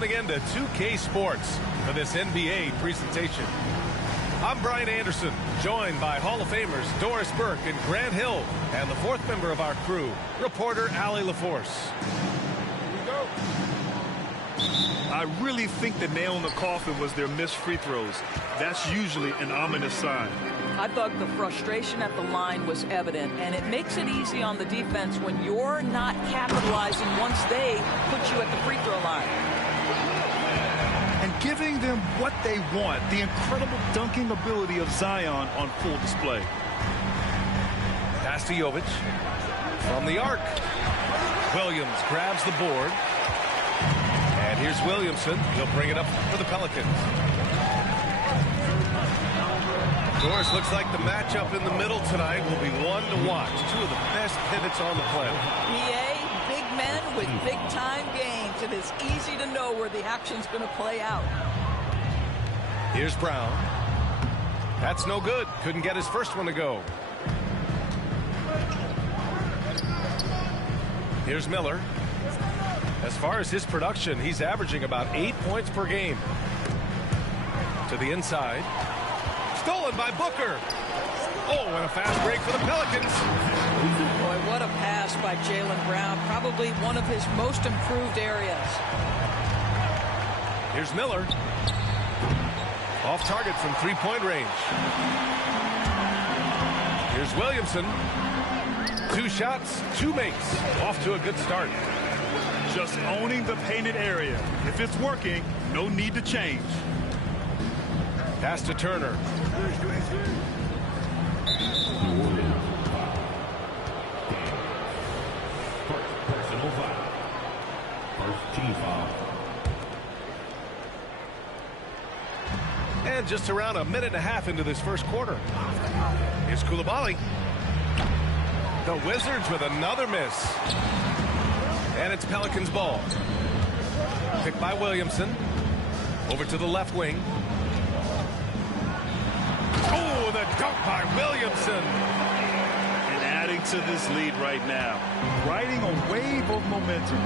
tuning in to 2K Sports for this NBA presentation. I'm Brian Anderson, joined by Hall of Famers Doris Burke and Grant Hill, and the fourth member of our crew, reporter Allie LaForce. Here we go. I really think the nail in the coffin was their missed free throws. That's usually an ominous sign. I thought the frustration at the line was evident, and it makes it easy on the defense when you're not capitalizing once they put you at the free throw line. And giving them what they want, the incredible dunking ability of Zion on full display. Pass to Jovic from the arc. Williams grabs the board. And here's Williamson. He'll bring it up for the Pelicans. Doris, looks like the matchup in the middle tonight will be one to watch. Two of the best pivots on the planet. PA, big men with big-time games. It is easy to know where the action's going to play out. Here's Brown. That's no good. Couldn't get his first one to go. Here's Miller. As far as his production, he's averaging about 8 points per game. To the inside. Stolen by Booker. Oh, and a fast break for the Pelicans. Boy, what a pass by Jaylen Brown. Probably one of his most improved areas. Here's Miller. Off target from three-point range. Here's Williamson. 2 shots, 2 makes. Off to a good start. Just owning the painted area. If it's working, no need to change. Pass to Turner. Personal foul. First team foul. And just around a minute and a half into this first quarter. Here's Coulibaly. The Wizards with another miss. And it's Pelicans ball. Picked by Williamson. Over to the left wing. Oh, the dunk by Williamson. And adding to this lead right now. Riding a wave of momentum.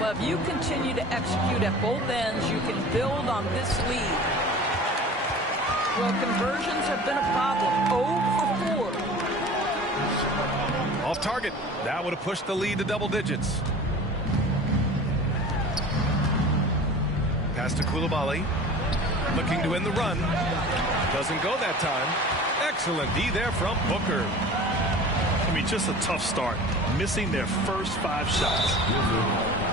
Well, if you continue to execute at both ends, you can build on this lead. Well, conversions have been a problem. 0 for 4. Off target. That would have pushed the lead to double digits. Pass to Coulibaly. Looking to win the run. Doesn't go that time. Excellent D there from Booker. I mean, just a tough start. Missing their first 5 shots.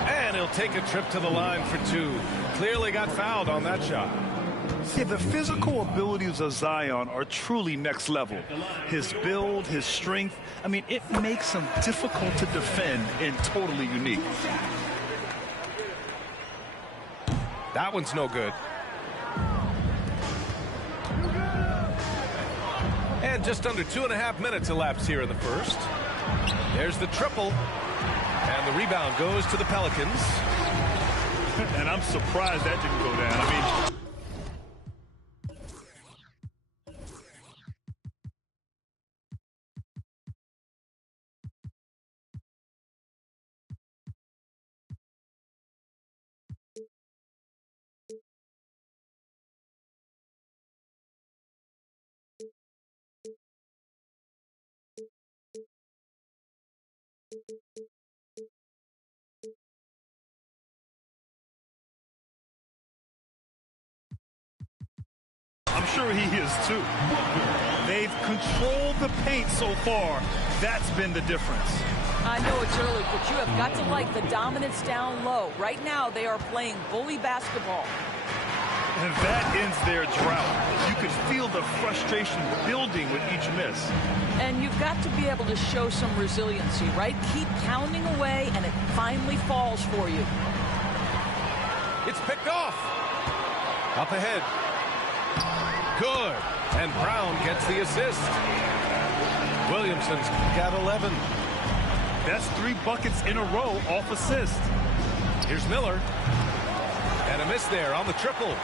And he'll take a trip to the line for 2. Clearly got fouled on that shot. Yeah, the physical abilities of Zion are truly next level. His build, his strength, I mean, it makes him difficult to defend and totally unique. That one's no good. And just under 2.5 minutes elapsed here in the first. There's the triple. And the rebound goes to the Pelicans. And I'm surprised that didn't go down. I mean... I'm sure he is too. They've controlled the paint so far. That's been the difference. I know it's early, but you have got to like the dominance down low. Right now, they are playing bully basketball. And that ends their drought. You could feel the frustration building with each miss. And you've got to be able to show some resiliency, right? Keep pounding away, and it finally falls for you. It's picked off. Up ahead. Good. And Brown gets the assist. Williamson's got 11. That's 3 buckets in a row off assist. Here's Miller. And a miss there on the triple.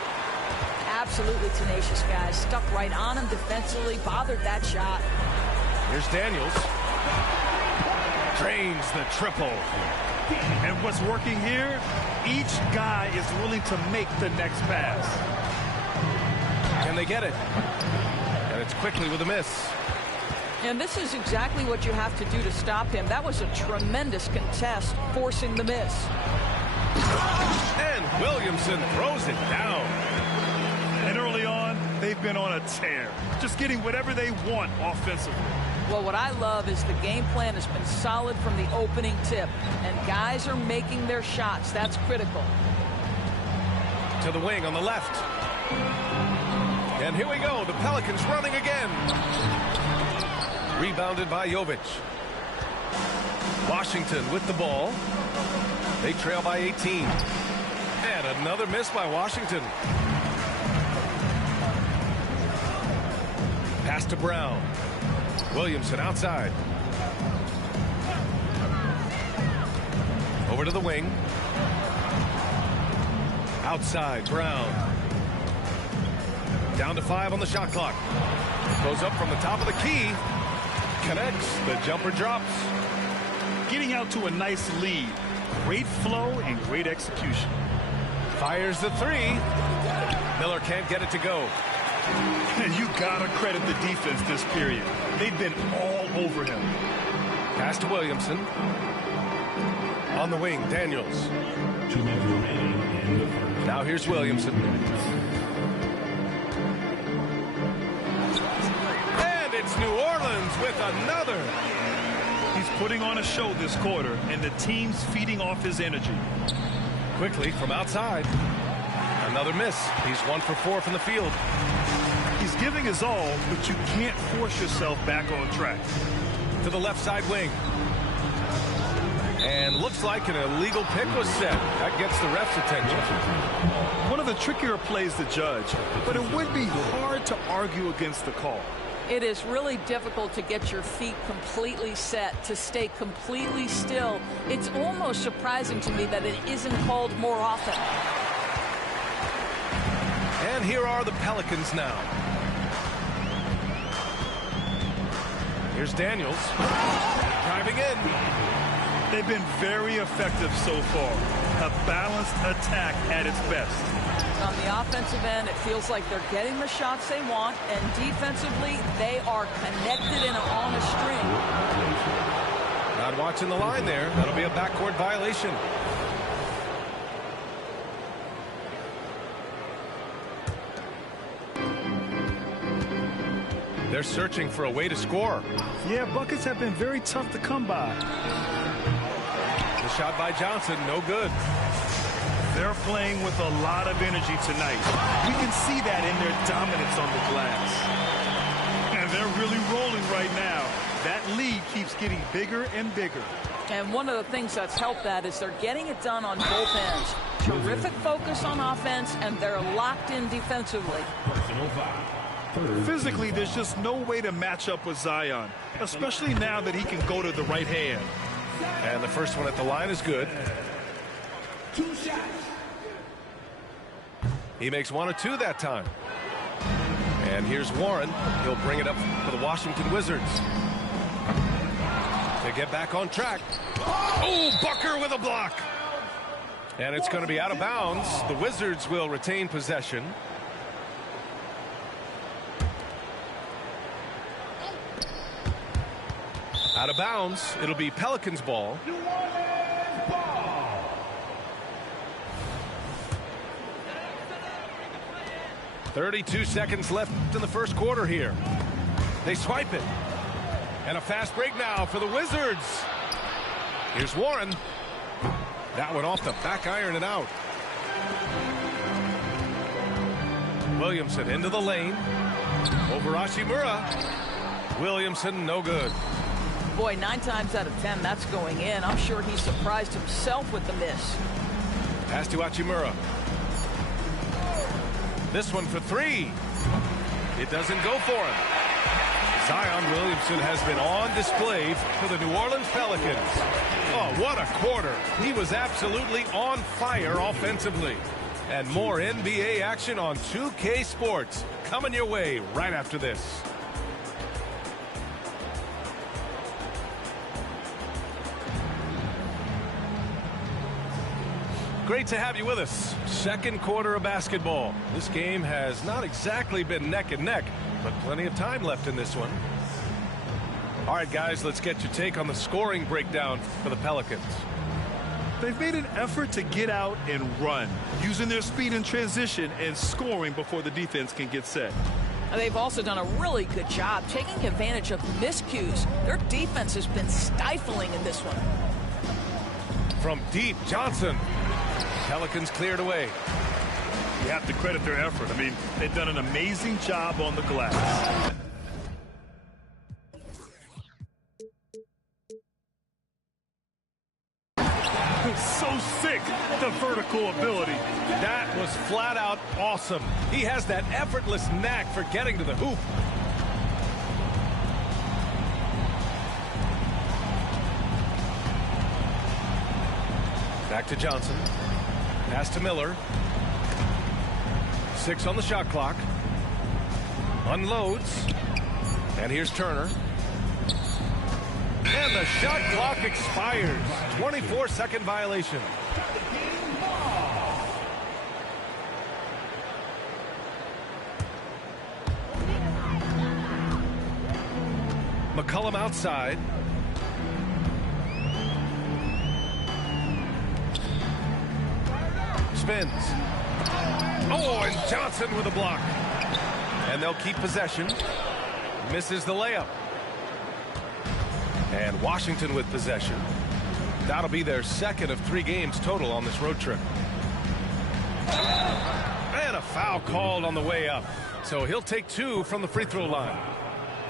Absolutely tenacious, guys. Stuck right on him defensively, bothered that shot. Here's Daniels. Drains the triple. And what's working here? Each guy is willing to make the next pass. Can they get it? And it's quickly with a miss. And this is exactly what you have to do to stop him. That was a tremendous contest, forcing the miss. And Williamson throws it down. And early on, they've been on a tear, just getting whatever they want offensively. Well, what I love is the game plan has been solid from the opening tip, and guys are making their shots. That's critical. To the wing on the left. And here we go. The Pelicans running again. Rebounded by Jovic. Washington with the ball. They trail by 18. And another miss by Washington. Pass to Brown. Williamson outside. Over to the wing. Outside, Brown. Down to 5 on the shot clock. Goes up from the top of the key. Connects. The jumper drops. Getting out to a nice lead. Great flow and great execution. Fires the 3. Miller can't get it to go. And you gotta credit the defense this period. They've been all over him. Pass to Williamson. On the wing, Daniels. 2 minutes remaining in the first. Now here's Williamson. And it's New Orleans with another. He's putting on a show this quarter, and the team's feeding off his energy. Quickly from outside. Another miss. He's 1 for 4 from the field. He's giving his all, but you can't force yourself back on track. To the left side wing. And looks like an illegal pick was set. That gets the ref's attention. One of the trickier plays to judge, but it would be hard to argue against the call. It is really difficult to get your feet completely set, to stay completely still. It's almost surprising to me that it isn't called more often. And here are the Pelicans now. Here's Daniels. Driving in. They've been very effective so far. A balanced attack at its best. On the offensive end, it feels like they're getting the shots they want, and defensively, they are connected and on a string. Not watching the line there. That'll be a backcourt violation. They're searching for a way to score. Yeah, buckets have been very tough to come by. The shot by Johnson, no good. They're playing with a lot of energy tonight. We can see that in their dominance on the glass. And they're really rolling right now. That lead keeps getting bigger and bigger. And one of the things that's helped that is they're getting it done on both ends. Terrific focus on offense, and they're locked in defensively. Personal foul. Physically, there's just no way to match up with Zion, especially now that he can go to the right hand. And the first one at the line is good. 2 shots. He makes 1 or 2 that time. And here's Warren. He'll bring it up for the Washington Wizards. To get back on track. Oh, Bucker with a block. And it's going to be out of bounds. The Wizards will retain possession. Out of bounds. It'll be Pelicans ball. 32 seconds left in the first quarter here. They swipe it. And a fast break now for the Wizards. Here's Warren. That one off the back iron and out. Williamson into the lane. Over Hachimura. Williamson, no good. Boy, 9 times out of 10, that's going in. I'm sure he surprised himself with the miss. Pass to Hachimura. This one for 3. It doesn't go for him. Zion Williamson has been on display for the New Orleans Pelicans. Oh, what a quarter. He was absolutely on fire offensively. And more NBA action on 2K Sports coming your way right after this. Great to have you with us. Second quarter of basketball. This game has not exactly been neck and neck, but plenty of time left in this one. All right, guys, let's get your take on the scoring breakdown for the Pelicans. They've made an effort to get out and run, using their speed in transition and scoring before the defense can get set. They've also done a really good job taking advantage of miscues. Their defense has been stifling in this one. From deep, Johnson. Pelicans cleared away. You have to credit their effort. I mean, they've done an amazing job on the glass. So sick, the vertical ability. That was flat out awesome. He has that effortless knack for getting to the hoop. Back to Johnson. Pass to Miller. 6 on the shot clock. Unloads. And here's Turner. And the shot clock expires. 24-second violation. McCollum outside. Spins. Oh, and Johnson with a block. And they'll keep possession. Misses the layup. And Washington with possession. That'll be their second of 3 games total on this road trip. And a foul called on the way up. So he'll take 2 from the free throw line.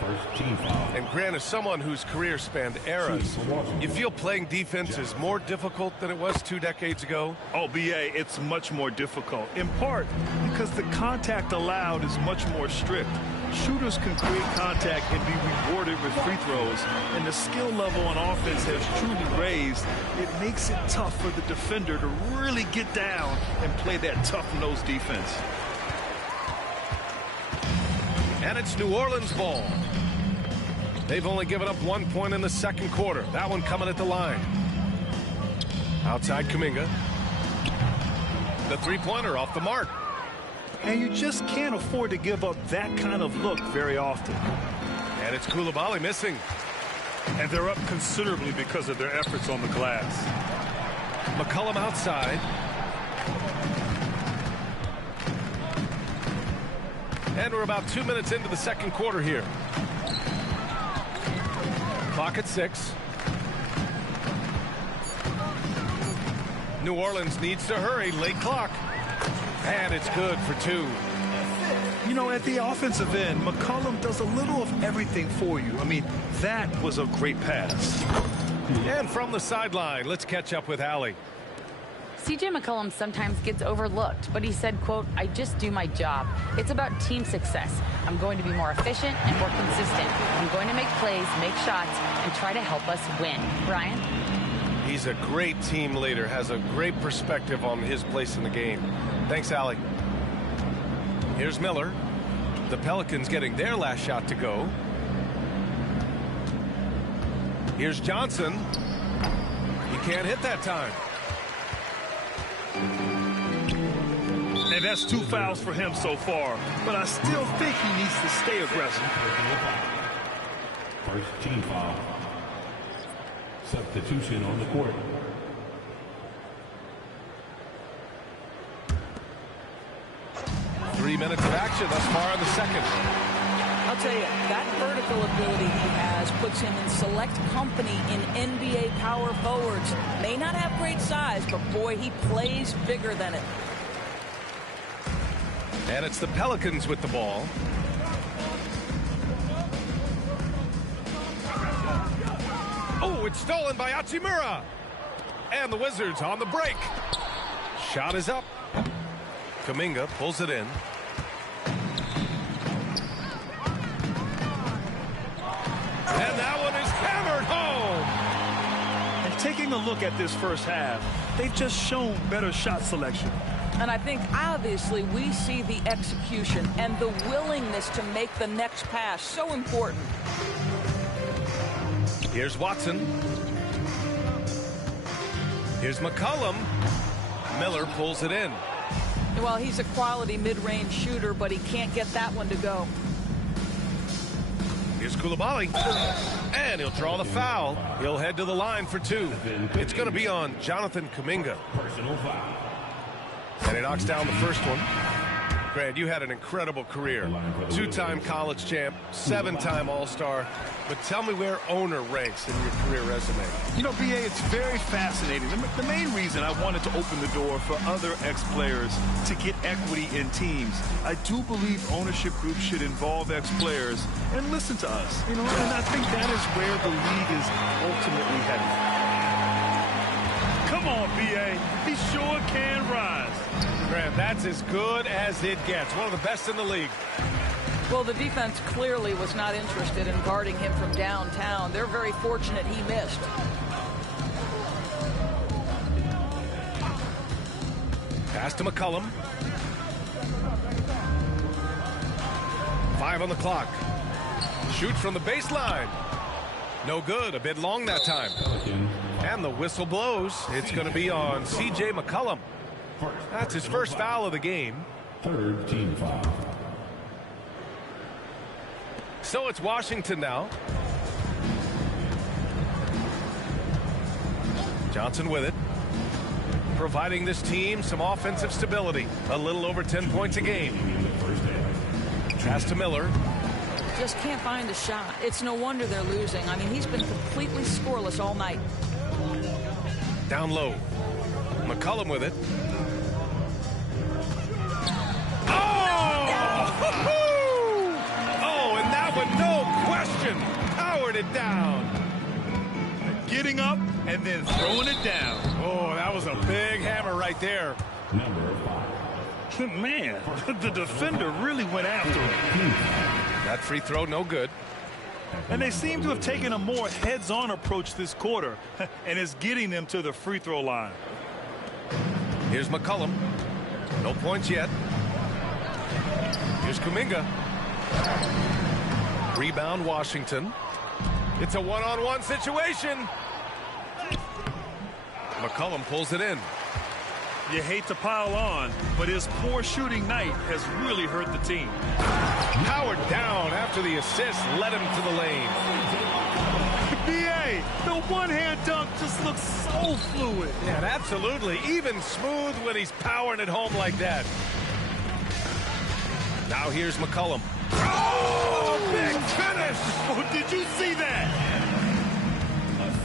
First team foul. And Grant, is someone whose career spanned eras, you feel playing defense is more difficult than it was 2 decades ago? Oh, BA, it's much more difficult, in part because the contact allowed is much more strict. Shooters can create contact and be rewarded with free throws, and the skill level on offense has truly raised. It makes it tough for the defender to really get down and play that tough-nosed defense. And it's New Orleans ball. They've only given up 1 point in the second quarter. That one coming at the line. Outside Kuminga. The three-pointer off the mark. And you just can't afford to give up that kind of look very often. And it's Coulibaly missing. And they're up considerably because of their efforts on the glass. McCollum outside. And we're about 2 minutes into the second quarter here. Clock at 6. New Orleans needs to hurry. Late clock. And it's good for 2. You know, at the offensive end, McCollum does a little of everything for you. I mean, that was a great pass. And from the sideline, let's catch up with Allie. C.J. McCollum sometimes gets overlooked, but he said, quote, "I just do my job. It's about team success. I'm going to be more efficient and more consistent. I'm going to make plays, make shots, and try to help us win." Ryan? He's a great team leader, has a great perspective on his place in the game. Thanks, Allie. Here's Miller. The Pelicans getting their last shot to go. Here's Johnson. He can't hit that time. And that's 2 fouls for him so far. But I still think he needs to stay aggressive. First team foul. Substitution on the court. Three minutes of action thus far in the second. I'll tell you, that vertical ability he has puts him in select company in NBA power forwards. May not have great size, but boy, he plays bigger than it. And it's the Pelicans with the ball. Oh, it's stolen by Hachimura. And the Wizards on the break. Shot is up. Kuminga pulls it in. And that one is hammered home. And taking a look at this first half, they've just shown better shot selection. And I think, obviously, we see the execution and the willingness to make the next pass so important. Here's Watson. Here's McCollum. Miller pulls it in. Well, he's a quality mid-range shooter, but he can't get that one to go. Here's Coulibaly. And he'll draw the foul. He'll head to the line for 2. It's going to be on Jonathan Kuminga. Personal foul. And he knocks down the first one. Grant, you had an incredible career. 2-time college champ, 7-time All-Star. But tell me where owner ranks in your career resume. You know, B.A., it's very fascinating. The main reason I wanted to open the door for other ex-players to get equity in teams, I do believe ownership groups should involve ex-players and listen to us. You know, and I think that is where the league is ultimately headed. Come on, B.A. He sure can rise. Grant, that's as good as it gets. One of the best in the league. Well, the defense clearly was not interested in guarding him from downtown. They're very fortunate he missed. Pass to McCollum. 5 on the clock. Shoot from the baseline. No good. A bit long that time. And the whistle blows. It's going to be on C.J. McCollum. That's his first foul of the game. 3rd team foul. So it's Washington now. Johnson with it. Providing this team some offensive stability. A little over 10 points a game. Pass to Miller. Just can't find a shot. It's no wonder they're losing. I mean, he's been completely scoreless all night. Down low. McCollum with it. Oh, and that one, no question, powered it down. Getting up and then throwing it down. Oh, that was a big hammer right there. Number 5. Man, the defender really went after him. That free throw, no good. And they seem to have taken a more heads-on approach this quarter, and it's getting them to the free throw line. Here's McCollum. No points yet. Here's Kuminga. Rebound, Washington. It's a one-on-one situation. McCollum pulls it in. You hate to pile on, but his poor shooting night has really hurt the team. Powered down after the assist led him to the lane. B.A., the one-hand dunk just looks so fluid. Yeah, absolutely. Even smooth when he's powering it home like that. Now here's McCollum. Oh, big finish! Oh, did you see that?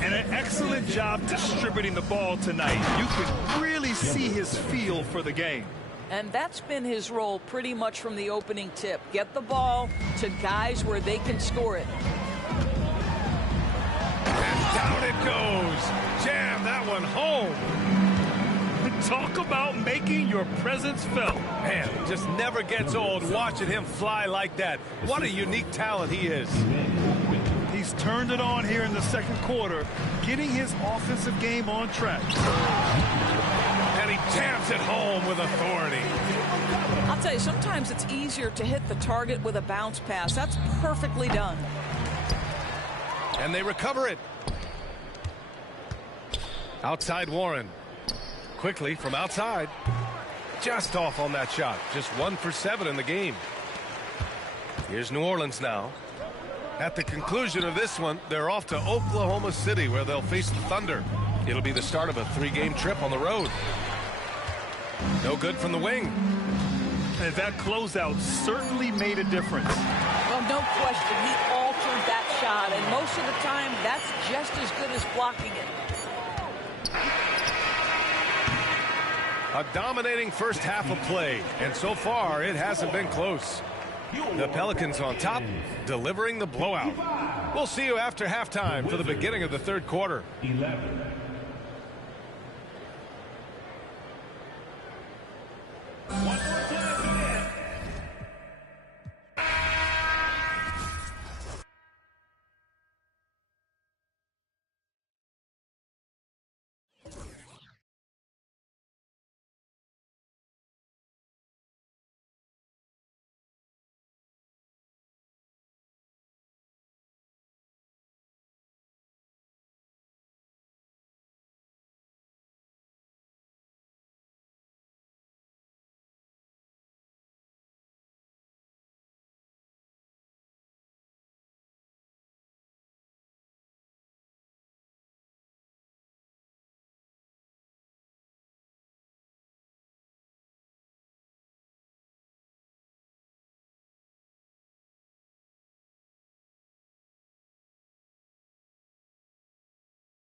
And an excellent job distributing the ball tonight. You could really see his feel for the game. And that's been his role pretty much from the opening tip. Get the ball to guys where they can score it. And down it goes. Jam that one home. Talk about making your presence felt. Man, just never gets old watching him fly like that. What a unique talent he is. He's turned it on here in the second quarter, getting his offensive game on track. And he jams it home with authority. I'll tell you, sometimes it's easier to hit the target with a bounce pass. That's perfectly done. And they recover it. Outside Warren. Quickly from outside. Just off on that shot. Just 1 for 7 in the game. Here's New Orleans now. At the conclusion of this one, they're off to Oklahoma City, where they'll face the Thunder. It'll be the start of a 3-game trip on the road. No good from the wing. And that closeout certainly made a difference. Well, no question, he altered that shot, and most of the time, that's just as good as blocking it. A dominating first half of play, and so far it hasn't been close. The Pelicans on top, delivering the blowout. We'll see you after halftime for the beginning of the third quarter. 11.